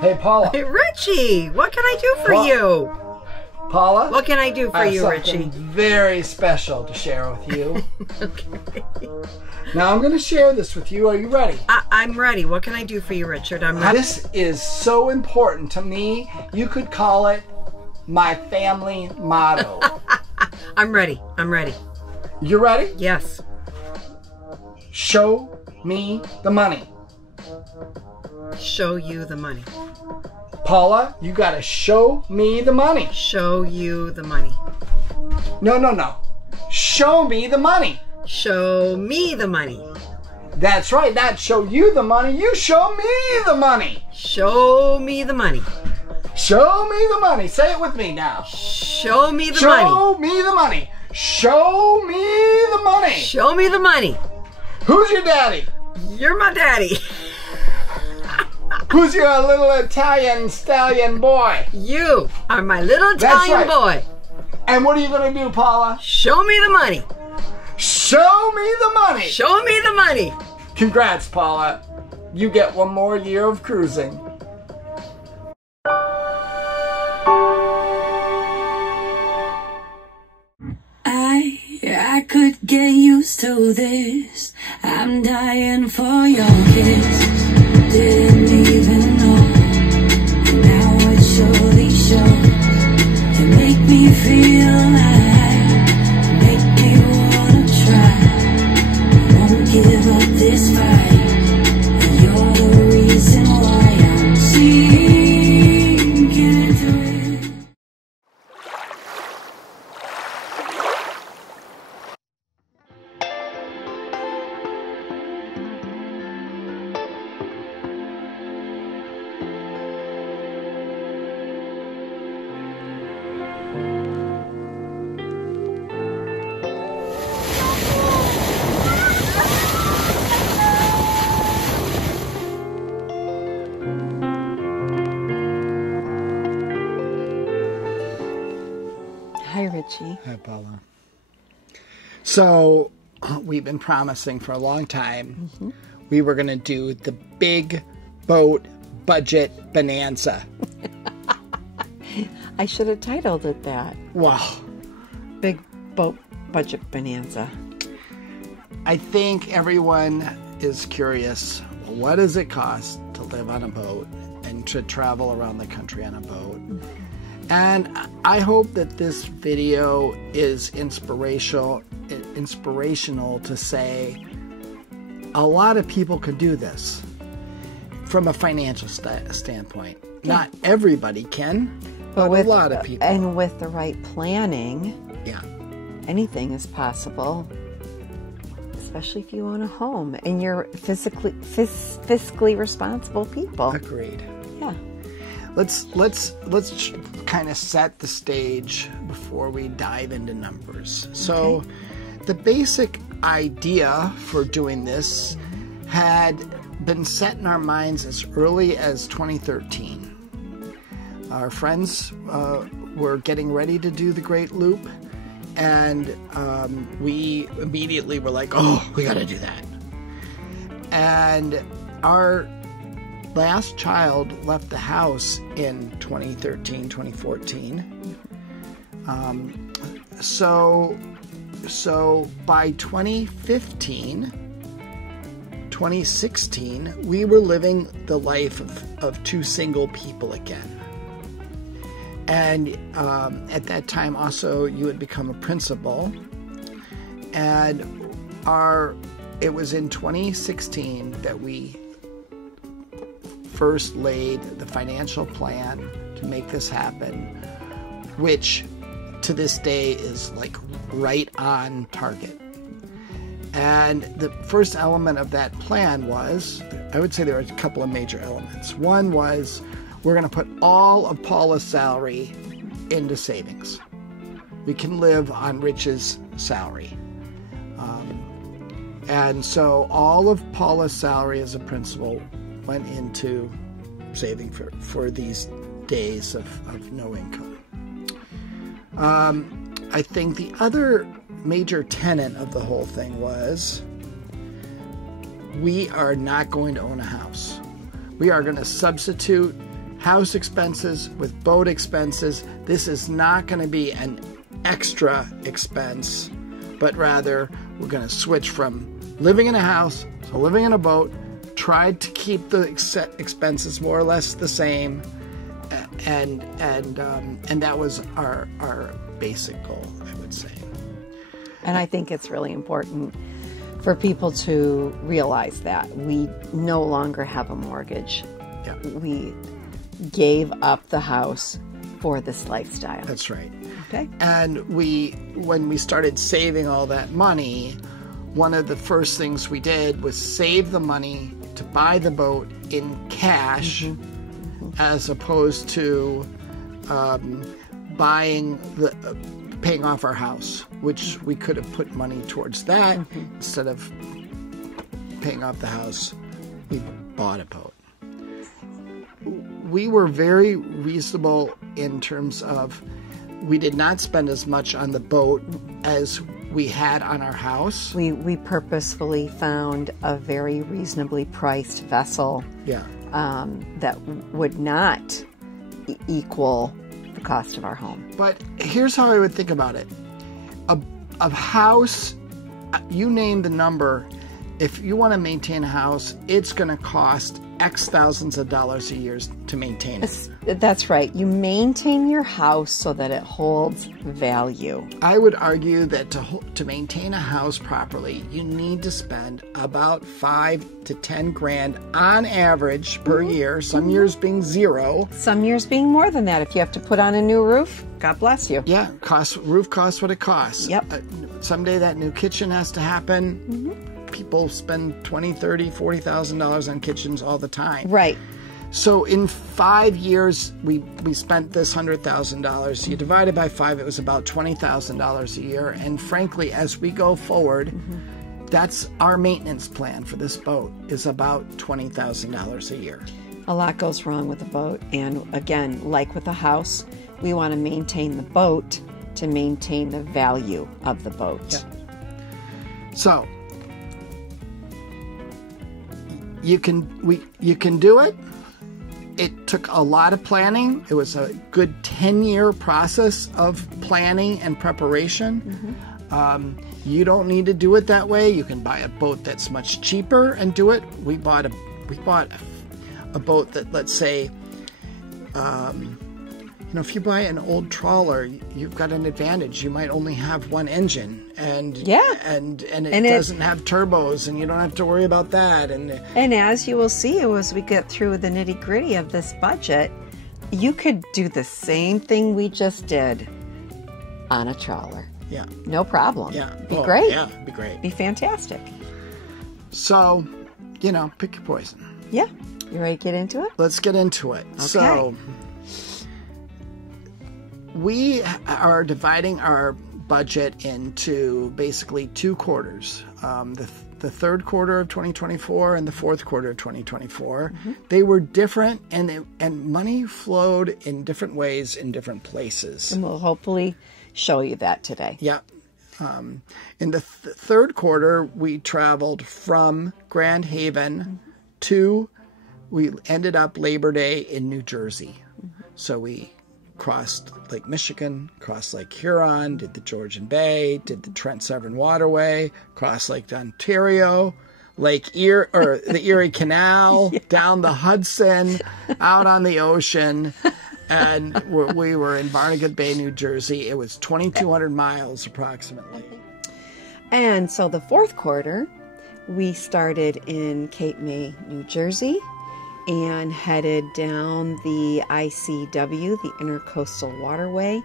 Hey, Paula. Hey, Richie, what can I do for you? Paula? What can I do for you, Richie? Very special to share with you. Okay. Now I'm going to share this with you. Are you ready? I'm ready. What can I do for you, Richard? I'm ready. This is so important to me. You could call it my family motto. I'm ready. I'm ready. You ready? Yes. Show me the money. Show you the money. Paula, you got to show me the money. Show you the money. No. Show me the money. Show me the money. That's right. Not show you the money. You show me the money. Show me the money. Show me the money. Say it with me now. Show me the money. Show me the money. Show me the money. Show me the money. Who's your daddy? You're my daddy. Who's your little Italian stallion boy? You are my little Italian boy. And what are you going to do, Paula? Show me the money. Show me the money. Show me the money. Congrats, Paula. You get one more year of cruising. I could get used to this. I'm dying for your kiss. Didn't even know. Now it surely shows. You make me feel like, make me wanna try. Won't give up this fight. You're the reason why I'm sinking into it. Hi, Richie. Hi, Paula. So, we've been promising for a long time we were going to do the big boat budget bonanza. I should have titled it that. Wow. Big Boat Budget Bonanza. I think everyone is curious, well, what does it cost to live on a boat and to travel around the country on a boat? And I hope that this video is inspirational to say a lot of people could do this from a financial standpoint. Yeah. Not everybody can, but a lot of people. And with the right planning, Yeah. anything is possible. Especially if you own a home and you're fiscally responsible people. Agreed. Yeah. Let's kind of set the stage before we dive into numbers. So the basic idea for doing this had been set in our minds as early as 2013. Our friends were getting ready to do the Great Loop, and we immediately were like, oh, we got to do that. And our last child left the house in 2013, 2014. So by 2015, 2016, we were living the life of two single people again. And at that time also you had become a principal. And it was in 2016 that we first laid the financial plan to make this happen, which to this day is like right on target. And the first element of that plan was, I would say there were a couple of major elements. One was, we're going to put all of Paula's salary into savings. We can live on Rich's salary. And so all of Paula's salary as a principal went into saving for these days of no income. I think the other major tenet of the whole thing was, we are not going to own a house. We are going to substitute house expenses with boat expenses. This is not going to be an extra expense, but rather we're going to switch from living in a house to living in a boat, tried to keep the expenses more or less the same, and that was our basic goal, I would say. And I think it's really important for people to realize that we no longer have a mortgage. Yeah. We gave up the house for this lifestyle. That's right. Okay. And when we started saving all that money, one of the first things we did was save the money to buy the boat in cash, as opposed to paying off our house, which we could have put money towards that. Instead of paying off the house, we bought a boat. We were very reasonable in terms of we did not spend as much on the boat as we had on our house. We purposefully found a very reasonably priced vessel that would not equal the cost of our home. But here's how I would think about it. A house, you name the number, if you want to maintain a house, it's going to cost X thousands of dollars a year to maintain it. That's right. You maintain your house so that it holds value. I would argue that to maintain a house properly, you need to spend about $5 to $10 grand on average per year. Some years being zero. Some years being more than that. If you have to put on a new roof, God bless you. Yeah, roof costs what it costs. Yep. Someday that new kitchen has to happen. People spend $20,000, $30,000, $40,000 on kitchens all the time. Right. So in 5 years, we spent this $100,000. You divide it by 5, it was about $20,000 a year. And frankly, as we go forward, that's our maintenance plan for this boat, is about $20,000 a year. A lot goes wrong with the boat. And again, like with the house, we want to maintain the boat to maintain the value of the boat. Yeah. So you can do it. It took a lot of planning. It was a good 10-year process of planning and preparation. You don't need to do it that way. You can buy a boat that's much cheaper and do it. We bought a boat that, let's say, if you buy an old trawler, you've got an advantage. You might only have one engine, and it doesn't have turbos, and you don't have to worry about that. And as you will see, as we get through the nitty gritty of this budget, you could do the same thing we just did on a trawler. Yeah, no problem. Yeah, be great. Yeah, be great. Be fantastic. So, pick your poison. Yeah, you ready to get into it? Let's get into it. Okay. So, we are dividing our budget into basically 2 quarters. The third quarter of 2024 and the fourth quarter of 2024. They were different, and money flowed in different ways in different places. And we'll hopefully show you that today. Yeah. In the third quarter, we traveled from Grand Haven we ended up Labor Day in New Jersey. So we crossed Lake Michigan, crossed Lake Huron, did the Georgian Bay, did the Trent Severn Waterway, crossed Lake Ontario, the Erie Canal, down the Hudson, out on the ocean, and we were in Barnegat Bay, New Jersey. It was 2,200 miles approximately. And so the fourth quarter, we started in Cape May, New Jersey, and headed down the ICW, the Intercoastal Waterway,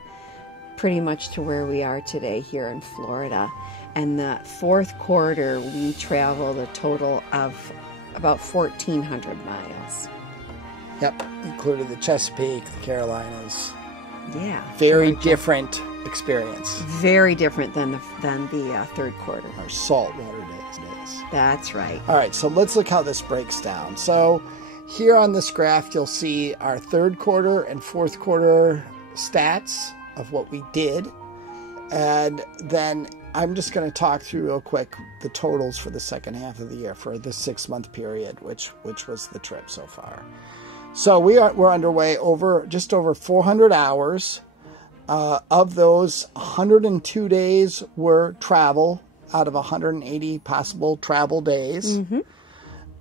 pretty much to where we are today here in Florida. And the fourth quarter, we traveled a total of about 1,400 miles. Yep, included the Chesapeake, the Carolinas. Yeah. Very different experience. Very different than the third quarter. Our saltwater days. That's right. All right, so let's look how this breaks down. So here on this graph, you'll see our third quarter and fourth quarter stats of what we did. And then I'm just going to talk through real quick the totals for the second half of the year for the 6-month period, which was the trip so far. So we're underway just over 400 hours. Of those, 102 days were travel out of 180 possible travel days.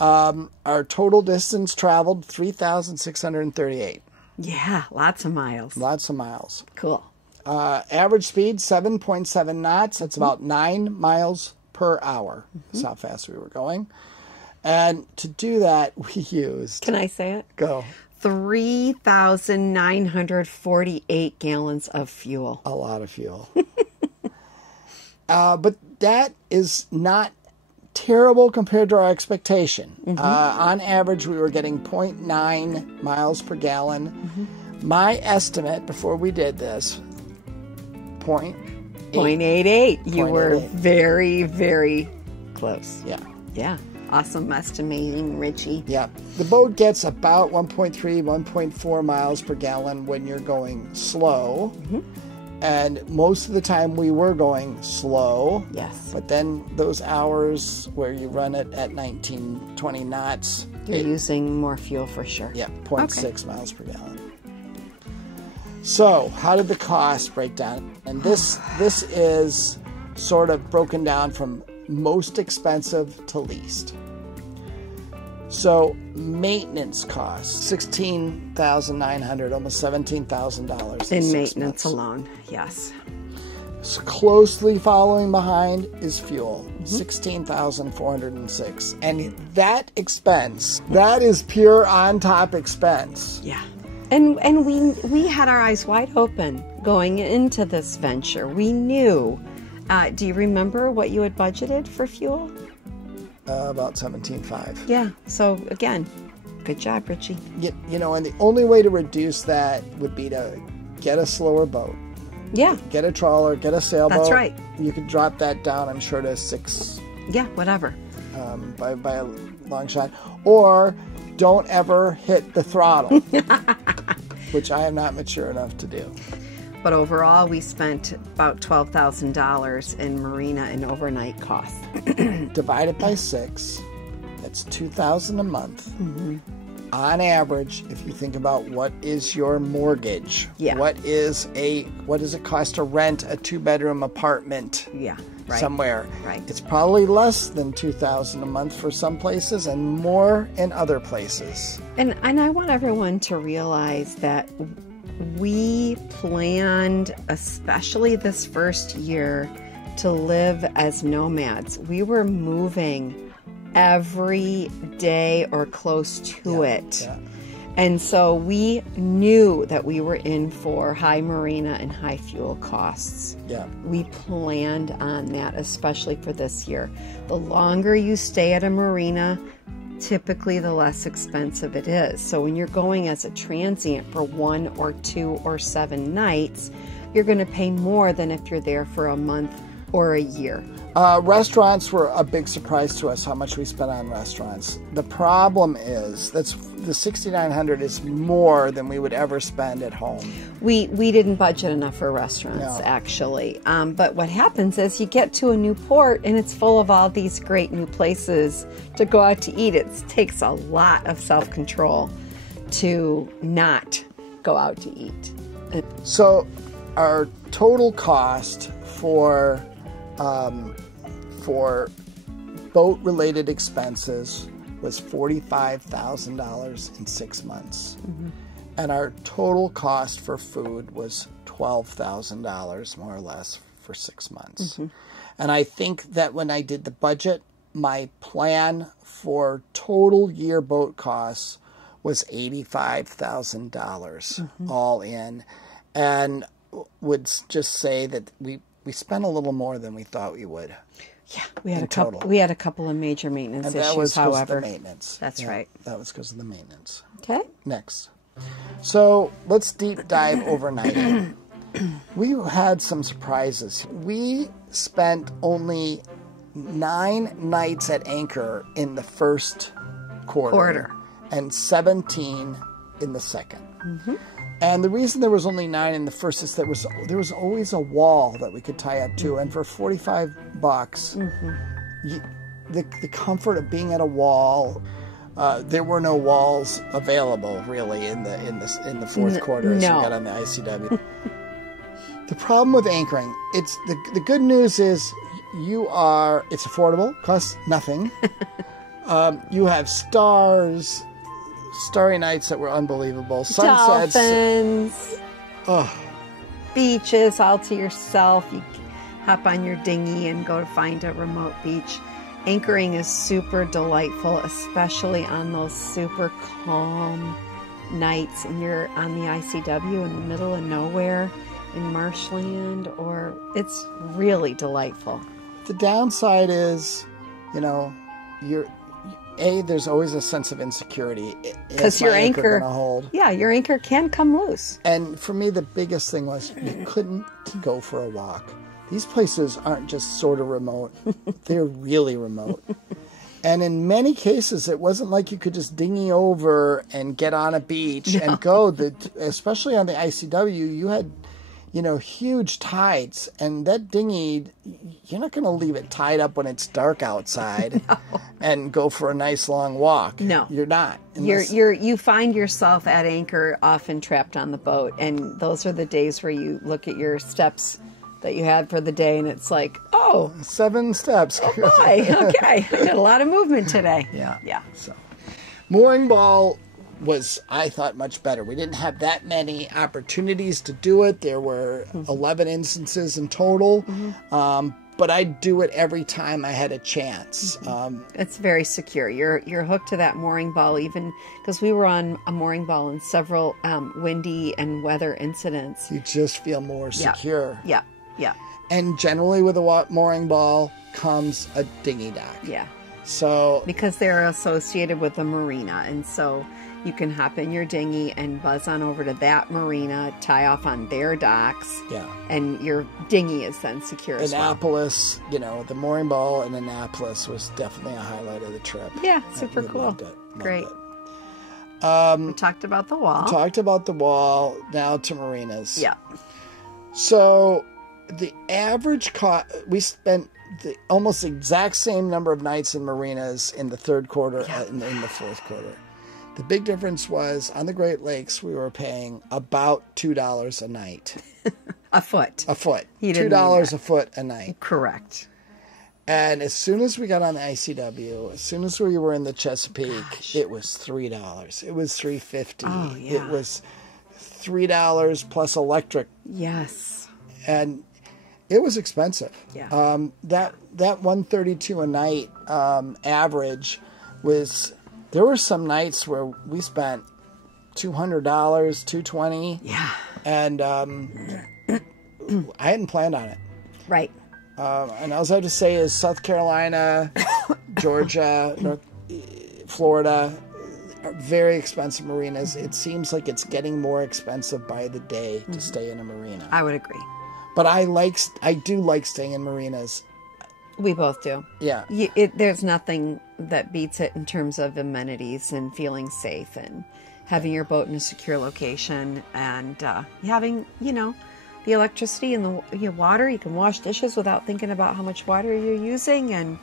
Our total distance traveled 3,638. Yeah, lots of miles. Lots of miles. Cool. Average speed 7.7 knots. That's about 9 miles per hour. That's how fast we were going. And to do that, we used... Can I say it? Go. 3,948 gallons of fuel. A lot of fuel. But that is not terrible compared to our expectation. On average, we were getting 0.9 miles per gallon. My estimate before we did this, 0.88. You were very, very close. Yeah. Yeah. Awesome estimating, Richie. Yeah. The boat gets about 1.3, 1.4 miles per gallon when you're going slow. And most of the time we were going slow. Yes. But then those hours where you run it at 19, 20 knots. You're using more fuel for sure. Yeah, 0.6 miles per gallon. So how did the cost break down? And this is sort of broken down from most expensive to least. So maintenance costs $16,900, almost $17,000 in 6 maintenance months. alone. Yes. So closely following behind is fuel, $16,406, and that expense, that is pure on top expense. Yeah. And we had our eyes wide open going into this venture. We knew. Do you remember what you had budgeted for fuel? About $17,500. Yeah. So again, good job, Richie. You know, and the only way to reduce that would be to get a slower boat. Yeah. Get a trawler, get a sailboat. That's right. You could drop that down, I'm sure, to 6. Yeah, whatever. By a long shot. Or don't ever hit the throttle, which I am not mature enough to do. But overall, we spent about $12,000 in marina and overnight costs. Divide it by 6. That's $2,000 a month. On average, if you think about what is your mortgage, what does it cost to rent a 2-bedroom apartment? Yeah, right. Somewhere. Right. It's probably less than $2,000 a month for some places and more in other places. And I want everyone to realize that we planned, especially this first year, to live as nomads. We were moving every day or close to it. Yeah. And so we knew that we were in for high marina and high fuel costs. Yeah. We planned on that, especially for this year. The longer you stay at a marina, typically the less expensive it is. So when you're going as a transient for 1 or 2 or 7 nights, you're going to pay more than if you're there for a month or a year. Restaurants were a big surprise to us, how much we spent on restaurants. The problem is the $6,900 is more than we would ever spend at home. We didn't budget enough for restaurants, actually. But what happens is you get to a new port and it's full of all these great new places to go out to eat. It takes a lot of self-control to not go out to eat. So our total cost for boat-related expenses was $45,000 in 6 months. And our total cost for food was $12,000, more or less, for 6 months. And I think that when I did the budget, my plan for total year boat costs was $85,000 all in. And would just say that we spent a little more than we thought we would. Yeah, we had a couple of major maintenance and issues, that was however. because of the maintenance. That's right. That was because of the maintenance. Okay. Next. So let's deep dive overnighting. We had some surprises. We spent only 9 nights at anchor in the first quarter. And 17 in the second. And the reason there was only 9 in the first is there was always a wall that we could tie up to, and for $45, the comfort of being at a wall. There were no walls available really in the fourth quarter as no. we got on the ICW. The problem with anchoring, it's the good news is it's affordable, costs nothing. You have starry nights that were unbelievable, sunsets, dolphins, oh, beaches all to yourself. You hop on your dinghy and go to find a remote beach. Anchoring is super delightful, especially on those super calm nights and you're on the ICW in the middle of nowhere in marshland, or it's really delightful. the downside is, there's always a sense of insecurity because your anchor gonna hold. Yeah, your anchor can come loose. And for me, the biggest thing was you couldn't go for a walk. These places aren't just sort of remote; they're really remote. And in many cases, it wasn't like you could just dinghy over and get on a beach and go. Especially on the ICW, you had, huge tides. And that dinghy, you're not going to leave it tied up when it's dark outside and go for a nice long walk. No. You're not. You find yourself at anchor, often trapped on the boat. And those are the days where you look at your steps that you had for the day, and it's like, 7 steps. Oh boy, okay. I got a lot of movement today. Yeah. So, mooring ball was, I thought, much better. We didn't have that many opportunities to do it. There were 11 instances in total, but I'd do it every time I had a chance. It's very secure. You're hooked to that mooring ball, even because we were on a mooring ball in several windy and weather incidents. You just feel more secure. Yeah. And generally with a mooring ball comes a dinghy dock. Yeah. So because they're associated with the marina, and so you can hop in your dinghy and buzz on over to that marina, tie off on their docks. Yeah. And your dinghy is then secure as well. Annapolis, the mooring ball in Annapolis was definitely a highlight of the trip. Yeah, super cool. Loved it. Great. We talked about the wall. Now to marinas. Yeah. So the average cost, we spent the almost exact same number of nights in marinas in the third quarter and in the fourth quarter. The big difference was on the Great Lakes, we were paying about $2 a night. A foot. $2 a foot a night. Correct. And as soon as we got on the ICW, as soon as we were in the Chesapeake, it was $3. It was $3.50. Oh, yeah. It was $3 plus electric. Yes. And it was expensive. Yeah. That $132 a night average was. There were some nights where we spent $200, $220. Yeah. And I hadn't planned on it. Right. And all I have to say is South Carolina, Georgia, Florida, are very expensive marinas. It seems like it's getting more expensive by the day to stay in a marina. I would agree. But I do like staying in marinas. We both do. Yeah. There's nothing that beats it in terms of amenities and feeling safe and having your boat in a secure location and having, the electricity and the water. You can wash dishes without thinking about how much water you're using and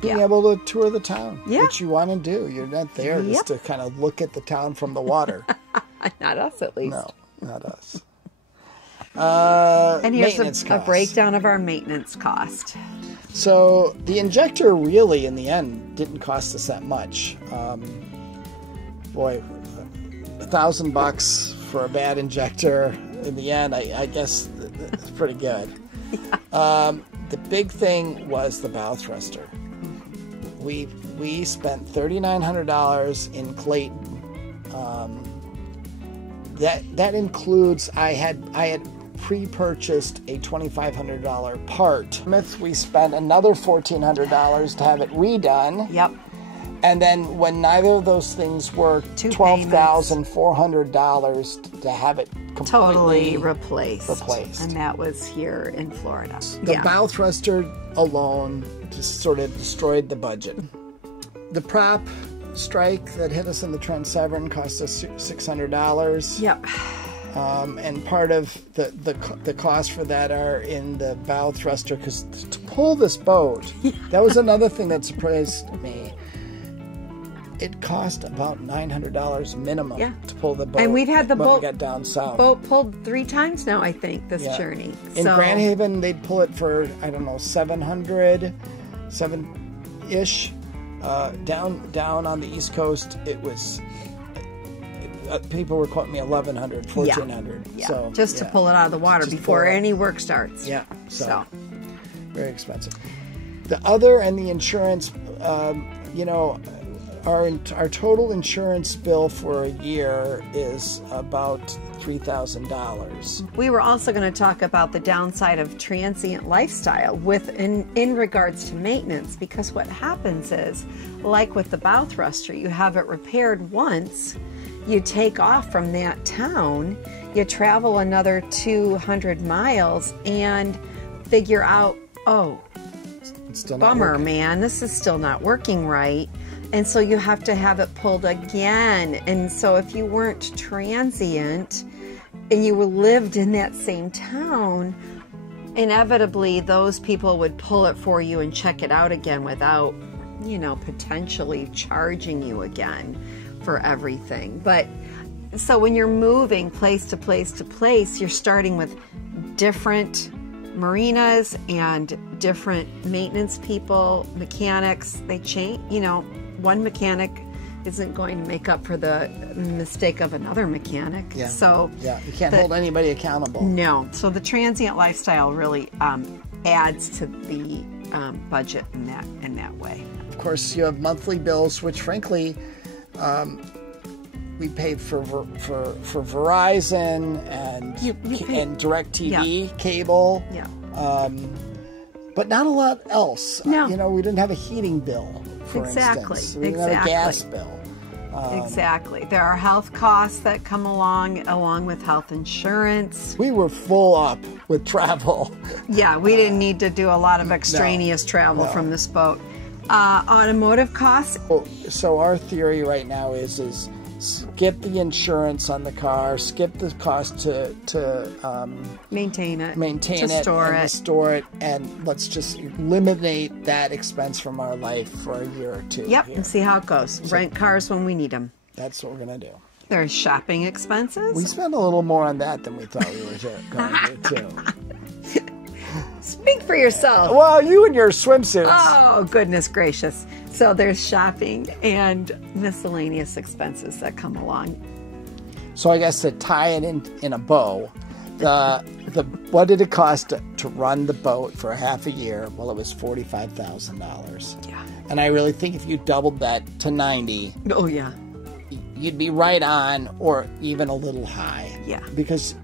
being able to tour the town, Yeah. which you want to do. You're not there just to kind of look at the town from the water. Not us, at least. No, not us. And here's Maintenance a costs. breakdown of our maintenance cost. So the injector really, in the end, didn't cost us that much. $1,000 for a bad injector. In the end, I guess it's pretty good. The big thing was the bow thruster. We spent $3,900 in Clayton. That includes I had pre-purchased a $2,500 part. Plymouth, we spent another $1,400 to have it redone. Yep. And then when neither of those things worked, $12,400 to have it completely Totally replaced. replaced. And that was here in Florida. The bow thruster alone just sort of destroyed the budget. The prop strike that hit us in the Trent Severn cost us $600. Yep. And part of the cost for that are in the bow thruster, because to pull this boat, that was another thing that surprised me. it cost about $900 minimum Yeah. to pull the boat. And we've had the when we boat- got down south. Boat pulled 3 times now, I think, this Yeah. journey. In So, Grand Haven, they'd pull it for, I don't know, 7-ish. Down on the East Coast, it was, people were quoting me 1,100, 1,400. Yeah, So, just to yeah. pull it out of the water Just to before pull it out. any work starts. Yeah, So, very expensive. The other and the insurance, our total insurance bill for a year is about $3,000. we were also going to talk about the downside of transient lifestyle in regards to maintenance, because what happens is, like with the bow thruster, you have it repaired once, you take off from that town, you travel another 200 miles and figure out, oh, It's still not bummer, working. man, this is still not working right. And so you have to have it pulled again. And so if you weren't transient and you lived in that same town, inevitably those people would pull it for you and check it out again without, potentially charging you again for everything. But so when you're moving place to place to place, you're starting with different marinas and different maintenance people, mechanics. They change, one mechanic isn't going to make up for the mistake of another mechanic. Yeah. So Yeah, you can't hold anybody accountable. no. So the transient lifestyle really adds to the budget in that way. Of course, you have monthly bills, which frankly, we paid for Verizon and You pay- and DirecTV cable, Yeah. but not a lot else. No. We didn't have a heating bill, for Exactly, instance. We didn't have a exactly. gas bill. Exactly. There are health costs that come along with health insurance. We were full up with travel. Yeah, we didn't need to do a lot of extraneous travel from this boat. Automotive costs. So our theory right now is skip the insurance on the car, skip the cost to Maintain it. maintain to it store and it. restore it, and let's just eliminate that expense from our life for a year or two. Yep, here. and see how it goes. Rent cars when we need them. That's what we're gonna do. There's shopping expenses. We spent a little more on that than we thought we were going to too. Speak for yourself. Well, you and your swimsuits. Oh, goodness gracious. So there's shopping and miscellaneous expenses that come along. So I guess to tie it in a bow, what did it cost to run the boat for half a year? Well, it was $45,000. Yeah. And I really think if you doubled that to 90, Oh, yeah. you'd be right on or even a little high. Yeah. Because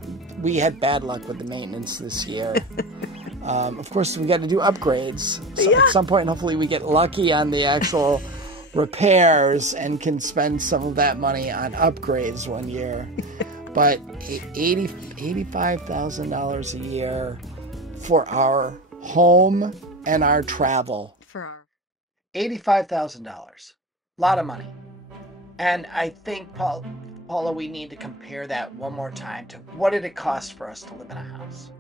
we had bad luck with the maintenance this year. Of course, we got to do upgrades. So Yeah. at some point, hopefully, we get lucky on the actual repairs and can spend some of that money on upgrades one year. But $85,000 a year for our home and our travel. For our $85,000. A lot of money. And I think, Paula, we need to compare that one more time to what did it cost for us to live in a house?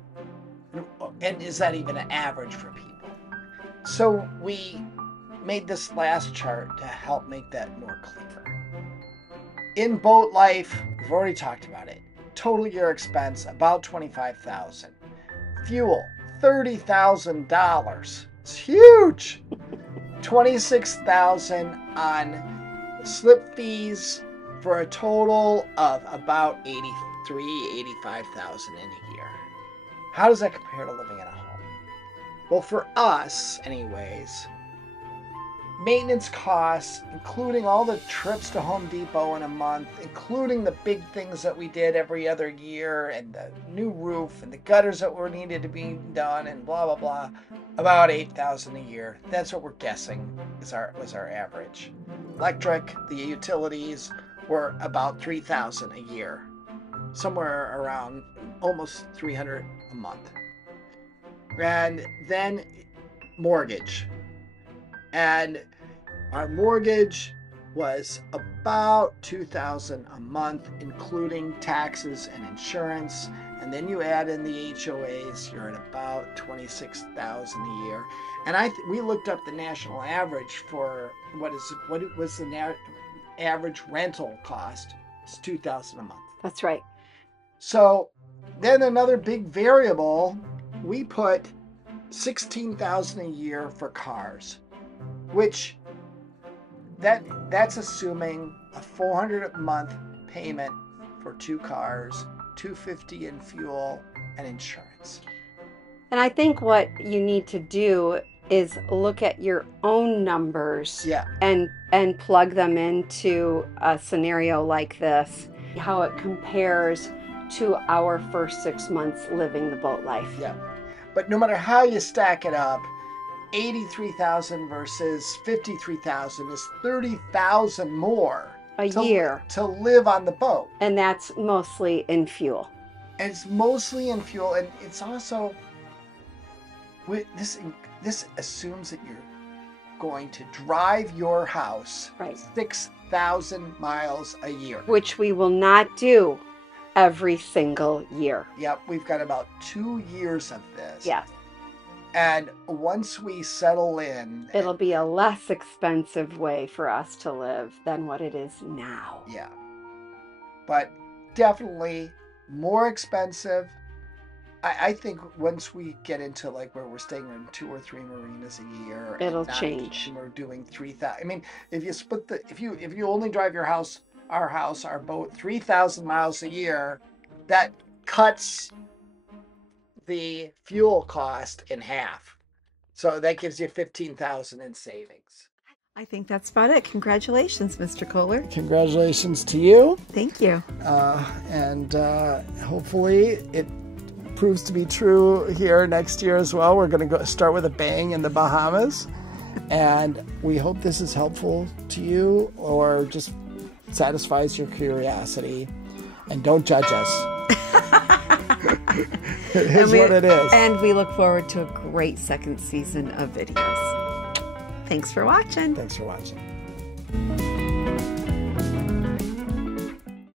And is that even an average for people? So we made this last chart to help make that more clear. In boat life, we've already talked about it. Total year expense, about $25,000. Fuel, $30,000. It's huge. $26,000 on slip fees for a total of about $85,000 in a year. How does that compare to living in a home? Well, for us, anyways, maintenance costs, including all the trips to Home Depot in a month, including the big things that we did every other year, and the new roof, and the gutters that were needed to be done, and blah, blah, blah, about $8,000 a year. That's what we're guessing was our average. Electric, the utilities were about $3,000 a year. Somewhere around almost $300 a month. And then mortgage. And our mortgage was about $2,000 a month, including taxes and insurance. and then you add in the HOAs, you're at about $26,000 a year. And we looked up the national average for what was the average rental cost. It's $2,000 a month. That's right. So then another big variable, we put $16,000 a year for cars, which that's assuming a $400 a month payment for 2 cars, $250 in fuel and insurance. And I think what you need to do is look at your own numbers and plug them into a scenario like this, how it compares to our first 6 months living the boat life. Yeah. But no matter how you stack it up, $83,000 versus $53,000 is $30,000 more a year to live on the boat. And that's mostly in fuel. And it's mostly in fuel, and it's also this assumes that you're going to drive your house 6,000 miles a year, which we will not do every single year. Yep, we've got about 2 years of this. Yes. And once we settle in, it'll be a less expensive way for us to live than what it is now. Yeah. But definitely more expensive. I think once we get into like where we're staying in 2 or 3 marinas a year, it'll change. And we're doing 3,000. I mean, if you split if you only drive our boat 3,000 miles a year, that cuts the fuel cost in half. So that gives you $15,000 in savings. I think that's about it. Congratulations, Mr. Kohler. Congratulations to you. Thank you. And hopefully it proves to be true here next year as well. We're going to start with a bang in the Bahamas. And we hope this is helpful to you or just satisfies your curiosity. And don't judge us. It is what it is. And we look forward to a great second season of videos. Thanks for watching. Thanks for watching.